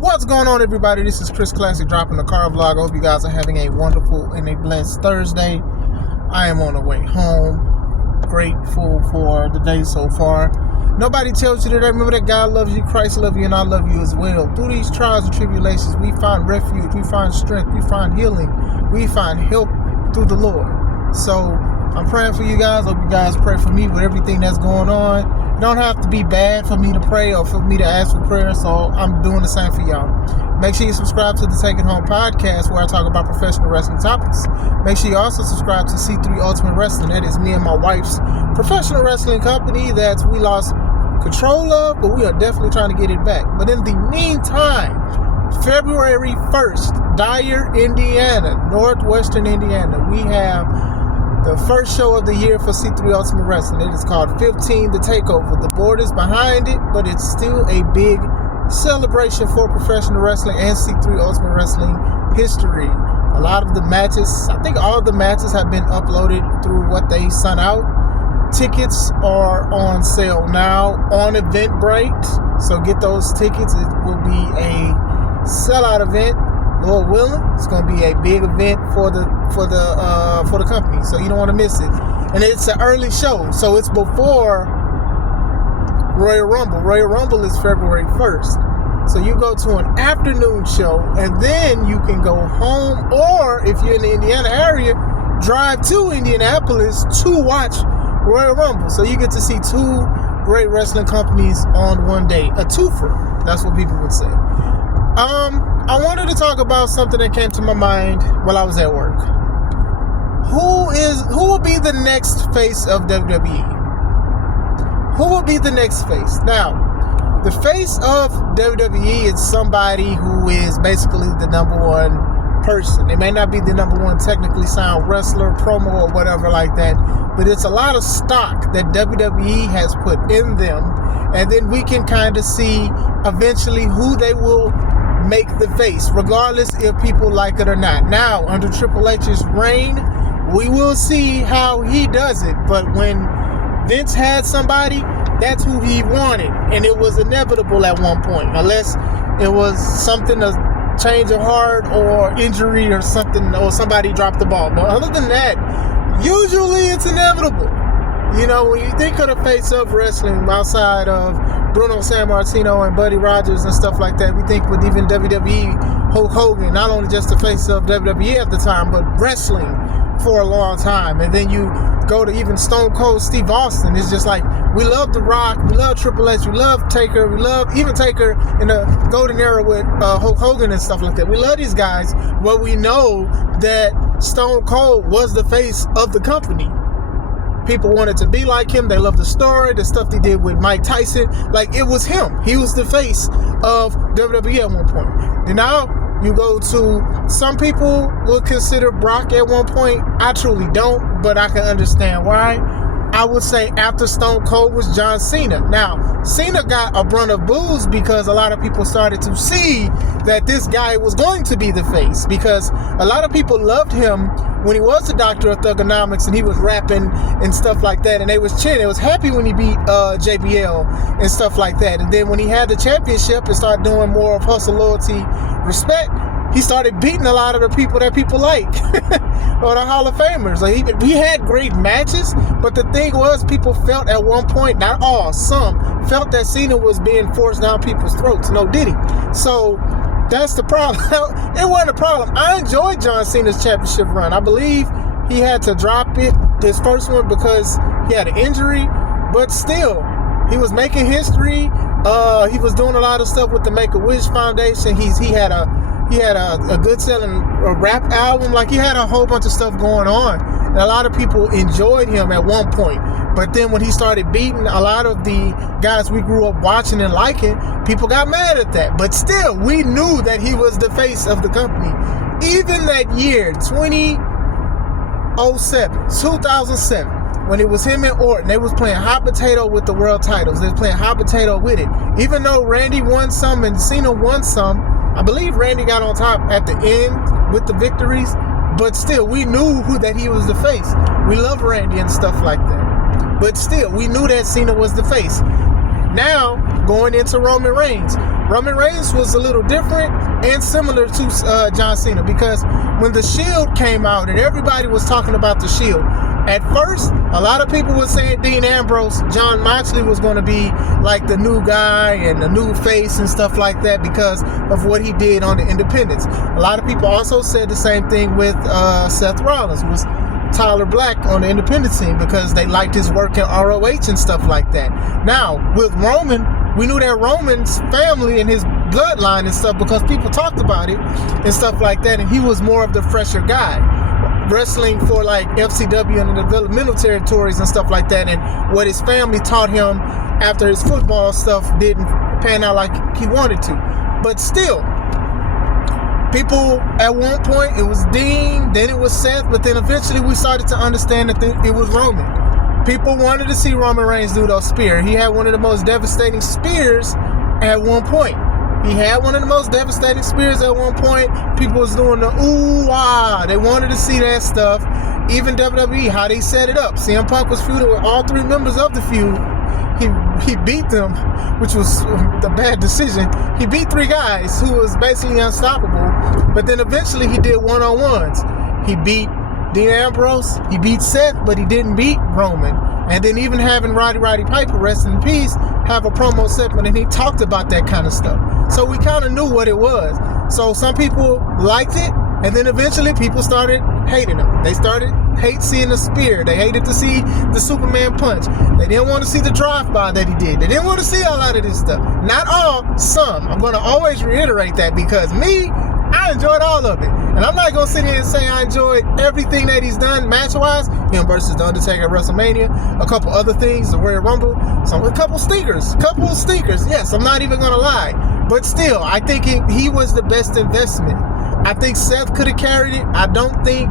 What's going on, everybody? This is Chris Classic dropping the car vlog. I hope you guys are having a wonderful and a blessed Thursday. I am on the way home. Grateful for the day so far. Nobody tells you today. Remember that God loves you, Christ loves you, and I love you as well. Through these trials and tribulations, we find refuge, we find strength, we find healing, we find help through the Lord. So I'm praying for you guys. Hope you guys pray for me with everything that's going on. It don't have to be bad for me to pray or for me to ask for prayer, so I'm doing the same for y'all. Make sure you subscribe to the Take It Home podcast, where I talk about professional wrestling topics. Make sure you also subscribe to C3 Ultimate Wrestling. That is me and my wife's professional wrestling company that we lost control of, but we are definitely trying to get it back. But in the meantime, February 1st, Dyer, Indiana, Northwestern Indiana, we have the first show of the year for C3 Ultimate Wrestling. It is called 15 The Takeover. The board is behind it, but it's still a big celebration for professional wrestling and C3 Ultimate Wrestling history. A lot of the matches, I think all of the matches have been uploaded through what they sent out. Tickets are on sale now on Eventbrite, so get those tickets. It will be a sellout event, Lord willing. It's going to be a big event for the company, so you don't want to miss it. And it's an early show, so it's before Royal Rumble. Royal Rumble is February 1st, so you go to an afternoon show, and then you can go home, or if you're in the Indiana area, drive to Indianapolis to watch Royal Rumble. So you get to see two great wrestling companies on one day. A twofer, that's what people would say. I wanted to talk about something that came to my mind while I was at work. Who will be the next face of WWE? Who will be the next face? Now, the face of WWE is somebody who is basically the number one person. It may not be the number one technically sound wrestler, promo, or whatever like that, but it's a lot of stock that WWE has put in them, and then we can kind of see eventually who they will make the face, regardless if people like it or not. Now, under Triple H's reign, we will see how he does it, but when Vince had somebody, that's who he wanted, and it was inevitable at one point, unless it was something, a change of heart or injury or something, or somebody dropped the ball. But other than that, usually it's inevitable. You know, when you think of the face of wrestling outside of Bruno Sammartino and Buddy Rogers and stuff like that, we think with even WWE, Hulk Hogan, not only just the face of WWE at the time, but wrestling for a long time. And then you go to even Stone Cold Steve Austin. It's just like, we love The Rock, we love Triple H, we love Taker, we love even Taker in the golden era with Hulk Hogan and stuff like that. We love these guys, but we know that Stone Cold was the face of the company. People wanted to be like him. They loved the story, the stuff they did with Mike Tyson. Like, it was him. He was the face of WWE at one point. And now you go to, some people would consider Brock at one point. I truly don't, but I can understand why. I would say after Stone Cold was John Cena. Now, Cena got a brunt of boos because a lot of people started to see that this guy was going to be the face, because a lot of people loved him when he was the Doctor of Thugonomics and he was rapping and stuff like that, and they was cheering. They was happy when he beat JBL and stuff like that. And then when he had the championship and started doing more of hustle, loyalty, respect, he started beating a lot of the people that people like, or the Hall of Famers. Like, he had great matches, but the thing was, people felt at one point, not all, some felt that Cena was being forced down people's throats. No, did he? So that's the problem. It wasn't a problem. I enjoyed John Cena's championship run. I believe he had to drop it, his first one, because he had an injury, but still, he was making history. He was doing a lot of stuff with the Make-A-Wish Foundation. He had a good selling rap album. Like, he had a whole bunch of stuff going on, and a lot of people enjoyed him at one point. But then when he started beating a lot of the guys we grew up watching and liking, people got mad at that. But still, we knew that he was the face of the company. Even that year, 2007, when it was him and Orton, they was playing hot potato with the world titles. They was playing hot potato with it. Even though Randy won some and Cena won some, I believe Randy got on top at the end with the victories, but still, we knew that he was the face. We love Randy and stuff like that. But still, we knew that Cena was the face. Now, going into Roman Reigns, Roman Reigns was a little different and similar to John Cena, because when the Shield came out and everybody was talking about the Shield, at first, a lot of people were saying Dean Ambrose, John Moxley was going to be like the new guy and the new face and stuff like that because of what he did on the independents. A lot of people also said the same thing with Seth Rollins, was Tyler Black on the independent scene, because they liked his work in ROH and stuff like that. Now, with Roman, we knew that Roman's family and his bloodline and stuff, because people talked about it and stuff like that, and he was more of the fresher guy, wrestling for like FCW and the developmental territories and stuff like that, and what his family taught him after his football stuff didn't pan out like he wanted to. But still, people at one point, it was Dean, then it was Seth, but then eventually we started to understand that it was Roman. People wanted to see Roman Reigns do those spears. He had one of the most devastating spears at one point. He had one of the most devastating spears at one point. People was doing the ooh, ah. They wanted to see that stuff. Even WWE, how they set it up. CM Punk was feuding with all three members of the feud. He beat them, which was the bad decision. He beat three guys who was basically unstoppable. But then eventually he did one-on-ones. He beat Dean Ambrose. He beat Seth, but he didn't beat Roman. And then even having Roddy Piper, rest in peace, have a promo segment, and he talked about that kind of stuff. So we kind of knew what it was. So some people liked it, and then eventually people started hating him. They started hate seeing the spear. They hated to see the Superman punch. They didn't want to see the drive-by that he did. They didn't want to see a lot of this stuff. Not all, some. I'm going to always reiterate that, because me, I enjoyed all of it. And I'm not going to sit here and say I enjoyed everything that he's done match-wise. Him versus The Undertaker at WrestleMania. A couple other things, the Royal Rumble. A couple stinkers. Yes, I'm not even going to lie. But still, I think he was the best investment. I think Seth could have carried it. I don't think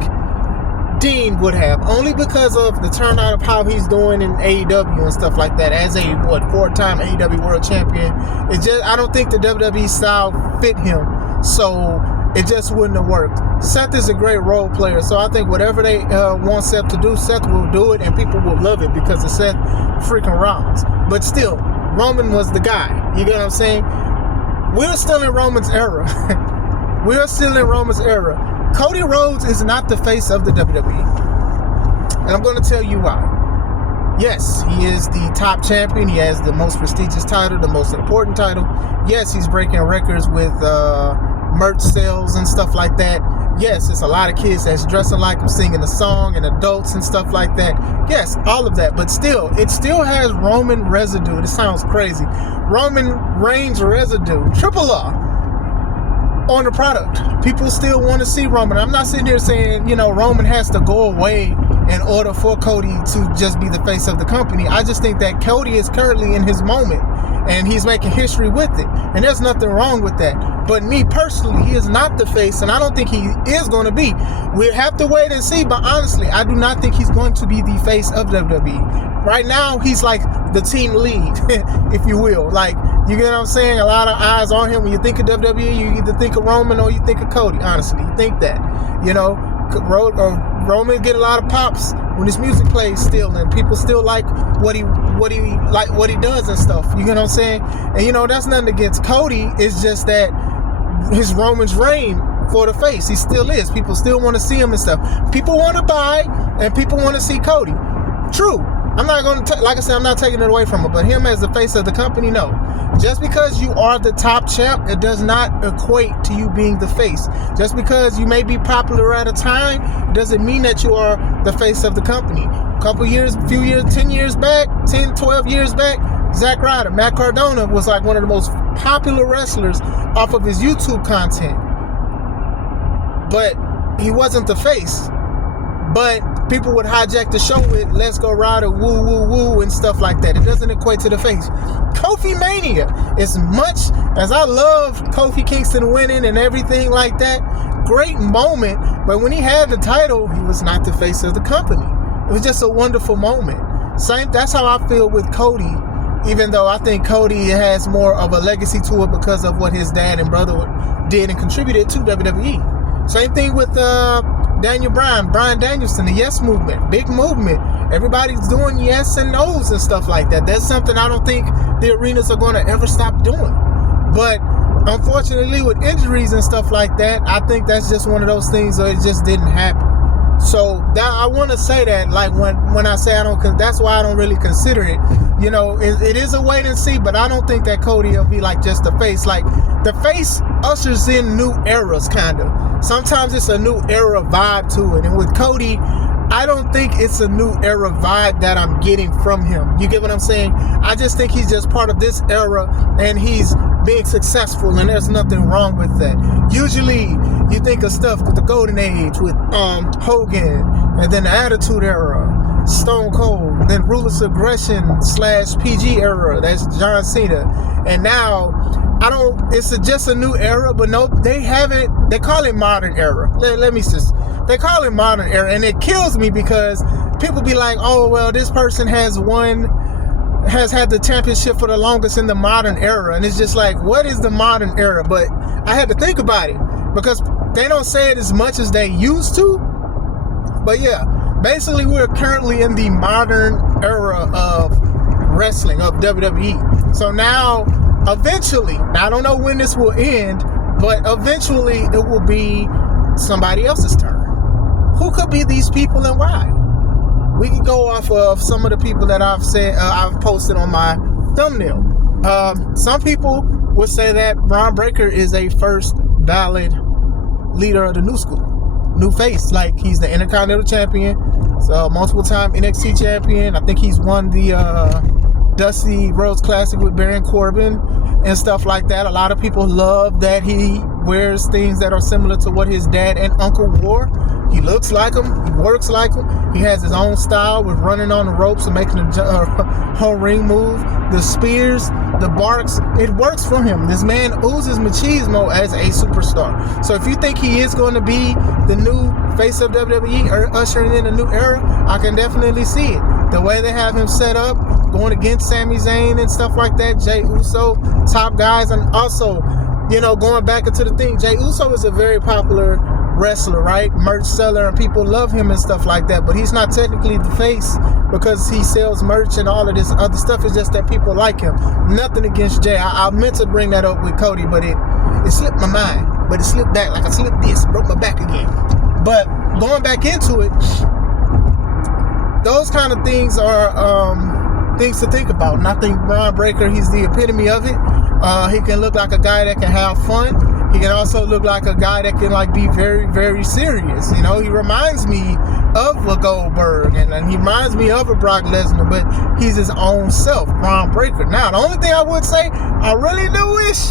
Dean would have. Only because of the turnout of how he's doing in AEW and stuff like that. As a, four-time AEW World Champion. I don't think the WWE style fit him. So it just wouldn't have worked. Seth is a great role player, so I think whatever they want Seth to do, Seth will do it, and people will love it because of Seth freaking Rollins. But still, Roman was the guy. You get what I'm saying? We're still in Roman's era. Cody Rhodes is not the face of the WWE. And I'm going to tell you why. Yes, he is the top champion. He has the most prestigious title, the most important title. Yes, he's breaking records with merch sales and stuff like that. Yes, it's a lot of kids that's dressing like him, singing the song, and adults and stuff like that. Yes, all of that. But still, it still has Roman residue. This sounds crazy. Roman Reigns residue. Triple R on the product. People still want to see Roman. I'm not sitting here saying, Roman has to go away in order for Cody to just be the face of the company. I just think that Cody is currently in his moment, and he's making history with it. And there's nothing wrong with that. But me personally, he is not the face, and I don't think he is going to be. We'll have to wait and see, but honestly, I do not think he's going to be the face of WWE. Right now, he's like the team lead, if you will. Like, you get what I'm saying? A lot of eyes on him. When you think of WWE, you either think of Roman or you think of Cody, honestly. You think that, Roman get a lot of pops when his music plays still, and people still like what he does and stuff. You get what I'm saying? And that's nothing against Cody. It's just that his Roman's reign for the face. He still is. People still want to see him and stuff. People want to buy, and people want to see Cody. True. I'm not going to, like I said, I'm not taking it away from him, but him as the face of the company, no. Just because you are the top champ, it does not equate to you being the face. Just because you may be popular at a time, doesn't mean that you are the face of the company. A few years, 10 years back, 10, 12 years back, Zack Ryder, Matt Cardona was like one of the most popular wrestlers off of his YouTube content. But he wasn't the face. But people would hijack the show with Let's Go Ryder, woo, woo, woo, and stuff like that. It doesn't equate to the face. Kofi Mania, as much as I love Kofi Kingston winning and everything like that, great moment, but when he had the title, he was not the face of the company. It was just a wonderful moment. That's how I feel with Cody, even though I think Cody has more of a legacy to it because of what his dad and brother did and contributed to WWE. Same thing with Brian Danielson, the Yes Movement, big movement. Everybody's doing yes and no's and stuff like that. That's something I don't think the arenas are going to ever stop doing. But unfortunately, with injuries and stuff like that, I think that's just one of those things that it just didn't happen. So that I want to say that, like when I say I don't, that's why I don't really consider it. You know, it is a wait and see, but I don't think that Cody will be like just the face. Like the face ushers in new eras, kind of. Sometimes it's a new era vibe to it, and with Cody, I don't think it's a new era vibe that I'm getting from him. You get what I'm saying? I just think he's just part of this era, and he's being successful, and there's nothing wrong with that. Usually, you think of stuff with the Golden Age, with Hogan, and then the Attitude Era, Stone Cold, then Ruthless Aggression / PG era, that's John Cena, and now it's just a new era, but no, they haven't, they call it modern era. They call it modern era, and it kills me because people be like, oh, well, this person has had the championship for the longest in the modern era, and it's just like, what is the modern era? But I had to think about it because they don't say it as much as they used to. But yeah, basically we're currently in the modern era of wrestling, of WWE. So now, eventually, I don't know when this will end, but eventually it will be somebody else's turn. Who could be these people and why? We can go off of some of the people that I've posted on my thumbnail. Some people would say that Braun Breaker is a first ballot leader of the new school, new face. Like, he's the Intercontinental Champion, so multiple time NXT champion. I think he's won the Dusty Rhodes Classic with Baron Corbin and stuff like that. A lot of people love that he wears things that are similar to what his dad and uncle wore. He looks like him. He works like him. He has his own style with running on the ropes and making a whole ring move. The spears, the barks, it works for him. This man oozes machismo as a superstar. So if you think he is going to be the new face of WWE or ushering in a new era, I can definitely see it. The way they have him set up, going against Sami Zayn and stuff like that, Jey Uso, top guys, and also, you know, going back into the thing, Jey Uso is a very popular wrestler, right? Merch seller, and people love him and stuff like that, but he's not technically the face because he sells merch and all of this other stuff. It's just that people like him. Nothing against Jey. I meant to bring that up with Cody, but it slipped my mind. But it slipped back like I slipped this, broke my back again. But going back into it, those kind of things are things to think about. And I think Braun Breaker, he's the epitome of it. He can look like a guy that can have fun. He can also look like a guy that can like be very, very serious. You know, he reminds me of a Goldberg and he reminds me of a Brock Lesnar, but he's his own self, Braun Breaker. Now, the only thing I would say, I really do wish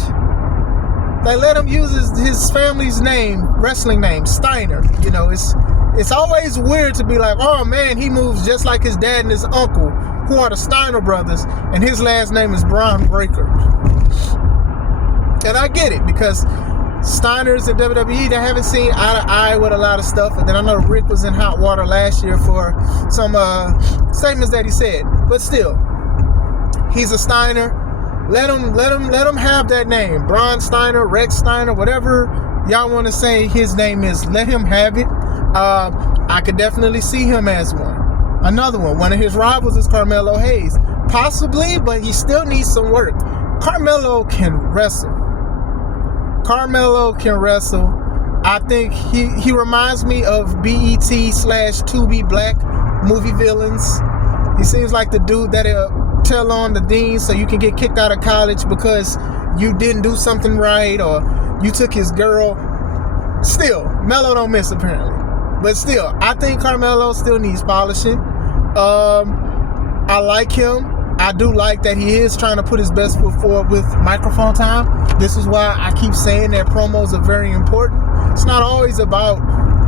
they let him use his family's name, wrestling name, Steiner. You know, it's always weird to be like, oh man, he moves just like his dad and his uncle, who are the Steiner brothers, and his last name is Braun Breaker. And I get it, because Steiners and WWE, they haven't seen eye to eye with a lot of stuff. And then I know Rick was in hot water last year for some statements that he said. But still, he's a Steiner. Let him have that name. Braun Steiner, Rex Steiner, whatever y'all want to say his name is. Let him have it. I could definitely see him as one. Another one of his rivals is Carmelo Hayes. Possibly, but he still needs some work. Carmelo can wrestle. I think he reminds me of BET / Tubi Black movie villains. He seems like the dude that'll tell on the dean so you can get kicked out of college because you didn't do something right or you took his girl. Still, Melo don't miss apparently. But still, I think Carmelo still needs polishing. I like him. I do like that he is trying to put his best foot forward with microphone time. This is why I keep saying that promos are very important. It's not always about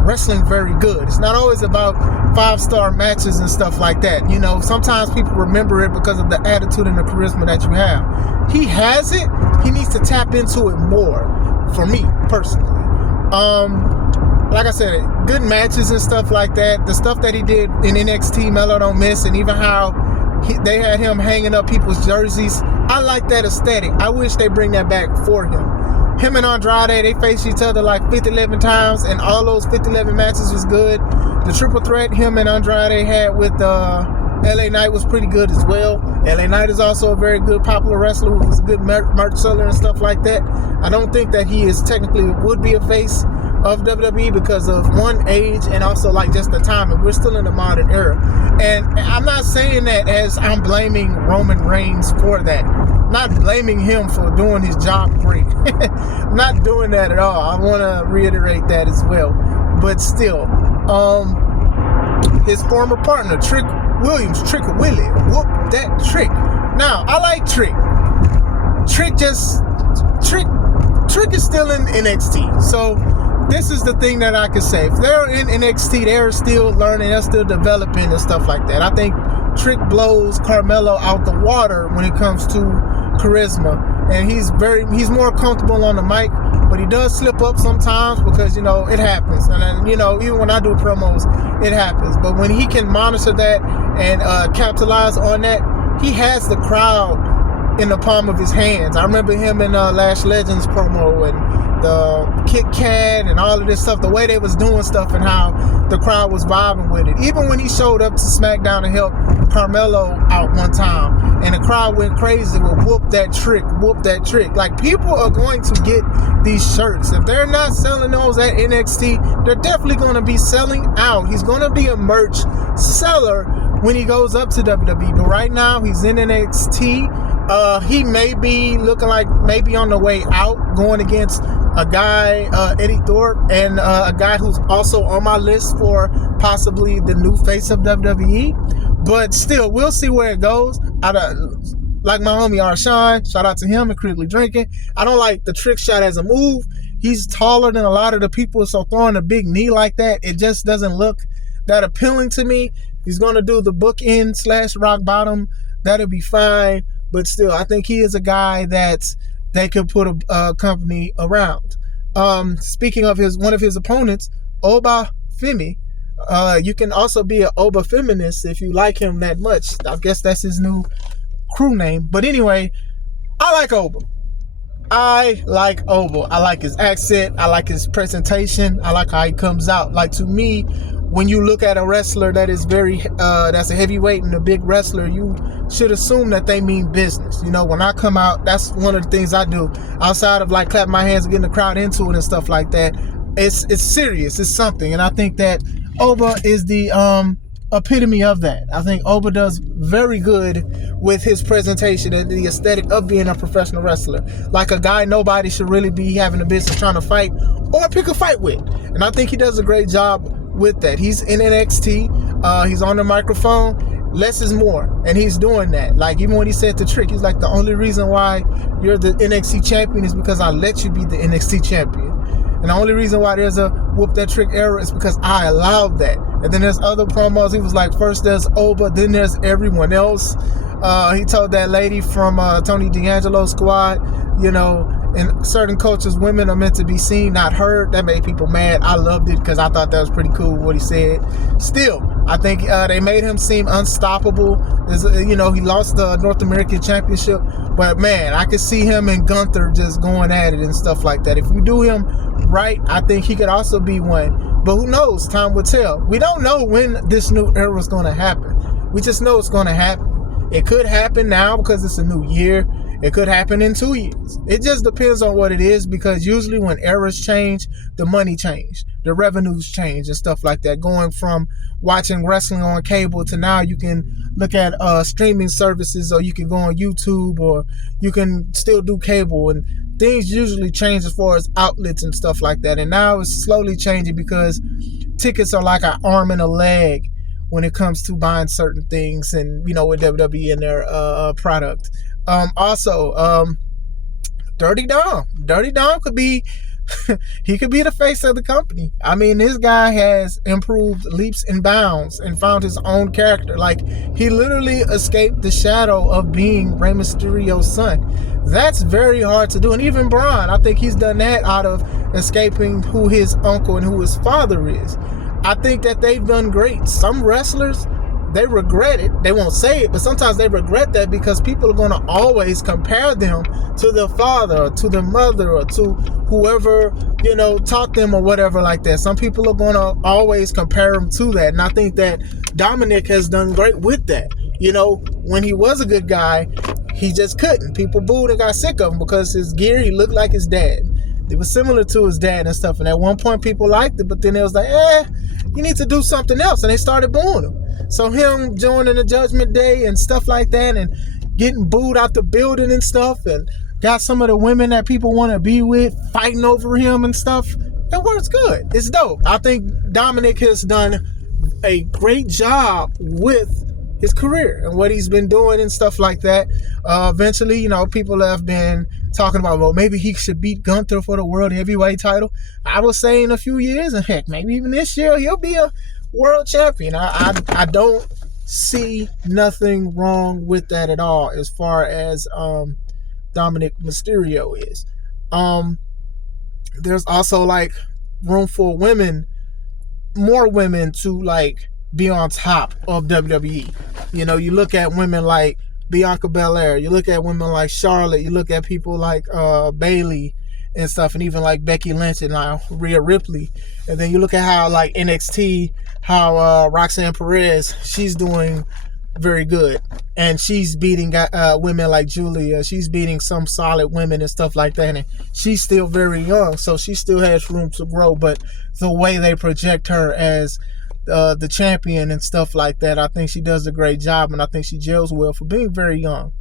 wrestling very good. It's not always about 5-star matches and stuff like that. You know, sometimes people remember it because of the attitude and the charisma that you have. He has it. He needs to tap into it more, for me, personally. Like I said, good matches and stuff like that. The stuff that he did in NXT, Melo don't miss, and even how they had him hanging up people's jerseys. I like that aesthetic. I wish they bring that back for him. Him and Andrade, they faced each other like 50-11 times, and all those 50-11 matches was good. The triple threat him and Andrade had with LA Knight was pretty good as well. LA Knight is also a very good popular wrestler who was a good merch seller and stuff like that. I don't think that he is technically would be a face of WWE because of one, age, and also like just the timing. We're still in the modern era, and I'm not saying that as I'm blaming Roman Reigns for that. I'm not blaming him for doing his job great. I'm not doing that at all. I want to reiterate that as well. But still, his former partner Trick Williams, Trick Willie, whooped that Trick. Now I like Trick. Trick is still in NXT, so this is the thing that I can say. If they're in NXT, they're still learning, they're still developing and stuff like that. I think Trick blows Carmelo out the water when it comes to charisma, and he's more comfortable on the mic, but he does slip up sometimes because, it happens. And then, even when I do promos, it happens. But when he can monitor that and capitalize on that, he has the crowd in the palm of his hands. I remember him in Lash Legends promo and the Kit Kat and all of this stuff, the way they was doing stuff and how the crowd was vibing with it. Even when he showed up to SmackDown to help Carmelo out one time and the crowd went crazy with whoop that trick. Like, people are going to get these shirts. If they're not selling those at NXT, they're definitely going to be selling out. He's going to be a merch seller when he goes up to WWE. But right now, he's in NXT. He may be looking like maybe on the way out, going against a guy, Eddie Thorpe, and a guy who's also on my list for possibly the new face of WWE. But still, we'll see where it goes. Like my homie Arshawn, shout out to him and Critically Drinking. I don't like the Trick shot as a move. He's taller than a lot of the people, so throwing a big knee like that, it just doesn't look that appealing to me. He's going to do the bookend / rock bottom. That'll be fine. But still, I think he is a guy that they could put a company around. Speaking of one of his opponents, Oba Femi, you can also be an Oba feminist if you like him that much. I guess that's his new crew name. But anyway, I like Oba. I like his accent. I like his presentation. I like how he comes out. Like, to me, when you look at a wrestler that is that's a heavyweight and a big wrestler, you should assume that they mean business. When I come out, that's one of the things I do. Outside of like clapping my hands and getting the crowd into it and stuff like that, it's serious. It's something. And I think that Oba is the epitome of that. I think Oba does very good with his presentation and the aesthetic of being a professional wrestler. Like a guy nobody should really be having a business trying to fight or pick a fight with. And I think he does a great job with that. He's in NXT. He's on the microphone. Less is more. And he's doing that. Like, even when he said the Trick, he's like, the only reason why you're the NXT champion is because I let you be the NXT champion. And the only reason why there's a whoop that Trick era is because I allowed that. And then there's other promos. He was like, first there's Oba, then there's everyone else. He told that lady from Tony D'Angelo's squad, in certain cultures, women are meant to be seen, not heard. That made people mad. I loved it because I thought that was pretty cool what he said. Still, I think they made him seem unstoppable. He lost the North American Championship, but man, I could see him and Gunther just going at it and stuff like that. If we do him right, I think he could also be one. But who knows? Time will tell. We don't know when this new era is going to happen. We just know it's going to happen. It could happen now because it's a new year. It could happen in 2 years. It just depends on what it is, because usually when eras change, the money change, the revenues change and stuff like that. Going from watching wrestling on cable to now you can look at streaming services, or you can go on YouTube, or you can still do cable, and things usually change as far as outlets and stuff like that. And now it's slowly changing because tickets are like an arm and a leg when it comes to buying certain things, and with WWE and their product. Also, Dirty Dom could be he could be the face of the company. I mean, this guy has improved leaps and bounds and found his own character. Like, he literally escaped the shadow of being Rey Mysterio's son. That's very hard to do. And even Braun, I think he's done that out of escaping who his uncle and who his father is. I think that they've done great. Some wrestlers, they regret it. They won't say it, but sometimes they regret that because people are going to always compare them to their father or to their mother or to whoever, taught them or whatever like that. Some people are going to always compare them to that. And I think that Dominic has done great with that. When he was a good guy, he just couldn't. People booed and got sick of him because his gear, he looked like his dad. It was similar to his dad and stuff. And at one point, people liked it, but then it was like, you need to do something else. And they started booing him. So him joining the Judgment Day and stuff like that and getting booed out the building and stuff and got some of the women that people want to be with fighting over him and stuff, it works good. It's dope. I think Dominic has done a great job with his career and what he's been doing and stuff like that. Eventually, people have been talking about, well, maybe he should beat Gunther for the World Heavyweight title. I would say in a few years, and heck, maybe even this year, he'll be a world champion. I don't see nothing wrong with that at all as far as Dominic Mysterio is. There's also like room for more women to like be on top of WWE. You look at women like Bianca Belair, you look at women like Charlotte, you look at people like Bayley and stuff, and even like Becky Lynch and Rhea Ripley. And then you look at how like NXT, how Roxanne Perez, she's doing very good. And she's beating women like Julia. She's beating some solid women and stuff like that. And she's still very young, so she still has room to grow. But the way they project her as the champion and stuff like that, I think she does a great job, and I think she gels well for being very young.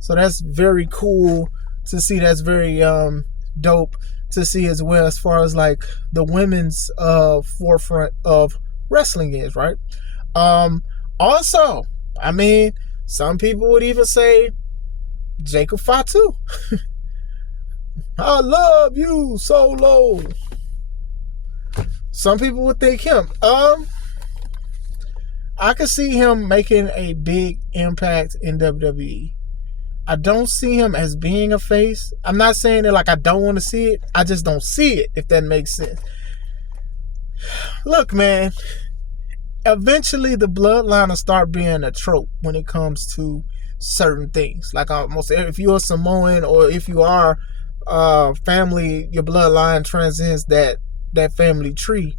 So that's very cool to see. That's very dope to see as well, as far as like the women's forefront of wrestling is, right? Also, I mean, some people would even say Jacob Fatu. I love you, Solo. Some people would think him. I could see him making a big impact in WWE. I don't see him as being a face. I'm not saying that like I don't want to see it. I just don't see it, if that makes sense. Look, man, eventually the bloodline will start being a trope when it comes to certain things. Like almost if you're a Samoan or if you are family, your bloodline transcends that family tree,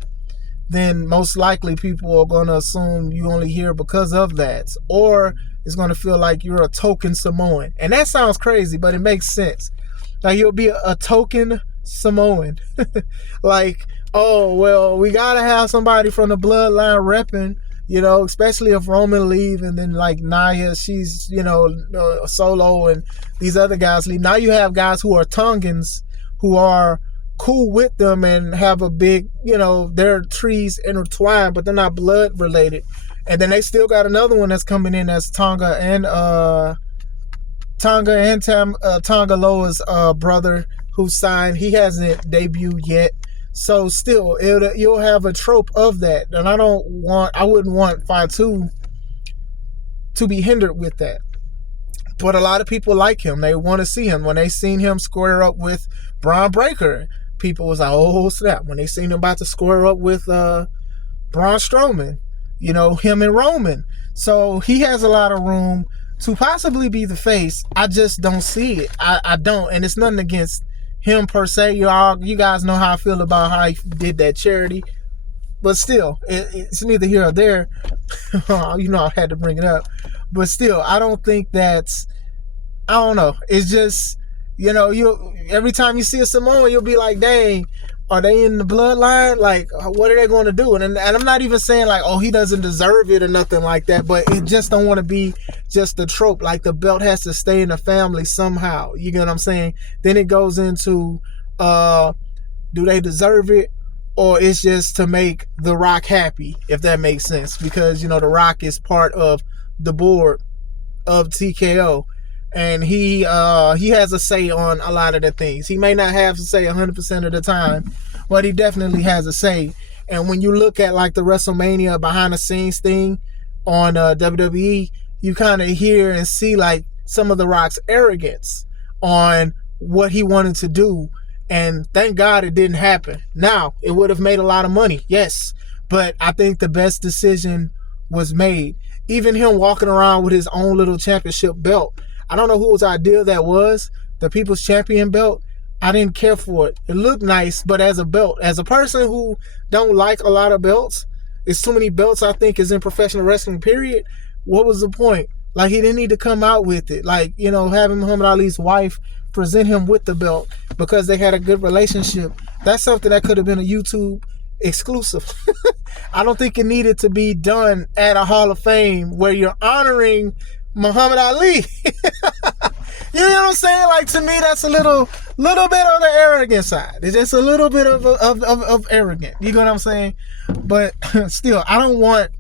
then most likely people are going to assume you only here because of that. Or it's going to feel like you're a token Samoan. And that sounds crazy, but it makes sense. Like you'll be a token Samoan. Like, oh, well, we got to have somebody from the bloodline repping, especially if Roman leave and then like Nia, she's, Solo and these other guys leave. Now you have guys who are Tongans who are cool with them and have a big, their trees intertwined, but they're not blood related. And then they still got another one that's coming in that's Tonga and Tongaloa's brother who signed. He hasn't debuted yet. So still, you'll have a trope of that. And I wouldn't want Fatu to be hindered with that. But a lot of people like him. They want to see him. When they seen him square up with Braun Breaker, people was like, oh snap. When they seen him about to square up with Braun Strowman, him and Roman. So he has a lot of room to possibly be the face. I just don't see it. I don't. And it's nothing against him per se. You guys know how I feel about how he did that charity. But still, it's neither here or there. I had to bring it up. But still, I don't think that's, I don't know. It's just, every time you see a Samoan, you'll be like, dang, are they in the bloodline? Like, what are they going to do? And I'm not even saying like, oh, he doesn't deserve it or nothing like that, but it just don't want to be just a trope. Like the belt has to stay in the family somehow. You get what I'm saying? Then it goes into, do they deserve it? Or it's just to make The Rock happy, if that makes sense. Because, The Rock is part of the board of TKO. And he has a say on a lot of the things. He may not have to say 100% of the time, but he definitely has a say. And when you look at like the WrestleMania behind the scenes thing on WWE, you kind of hear and see like some of The Rock's arrogance on what he wanted to do. And thank God it didn't happen. Now, it would have made a lot of money, yes. But I think the best decision was made. Even him walking around with his own little championship belt. I don't know whose idea that was, the People's Champion belt. I didn't care for it. It looked nice, but as a belt, as a person who don't like a lot of belts, it's too many belts I think is in professional wrestling, period. What was the point? Like, he didn't need to come out with it. Like, you know, having Muhammad Ali's wife present him with the belt because they had a good relationship. That's something that could have been a YouTube exclusive. I don't think it needed to be done at a Hall of Fame where you're honoring Muhammad Ali. You know what I'm saying? Like, to me, that's a little bit on the arrogant side. It's just a little bit of arrogant. You know what I'm saying? But still, I don't want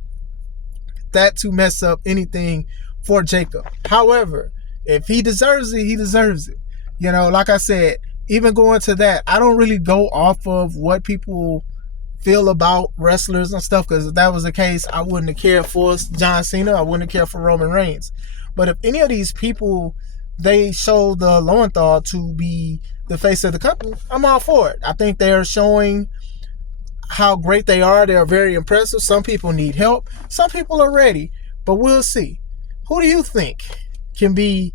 that to mess up anything for Jacob. However, if he deserves it, he deserves it. You know, like I said, even going to that, I don't really go off of what people feel about wrestlers and stuff, because if that was the case, I wouldn't have cared for John Cena. I wouldn't have cared for Roman Reigns. But if any of these people, they show the Lowenthal to be the face of the company, I'm all for it. I think they're showing how great they are. They're very impressive. Some people need help. Some people are ready. But we'll see. Who do you think can be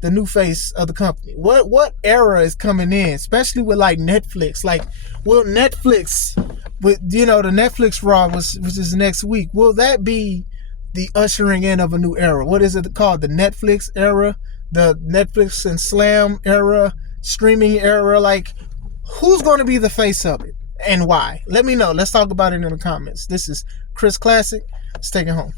the new face of the company? What era is coming in, especially with like Netflix? Like, will Netflix, with, you know, the Netflix Raw, which is next week, will that be the ushering in of a new era? What is it called? The Netflix era? The Netflix and Slam era? Streaming era? Like, who's going to be the face of it and why? Let me know. Let's talk about it in the comments. This is Chris Classic. Let's take it home.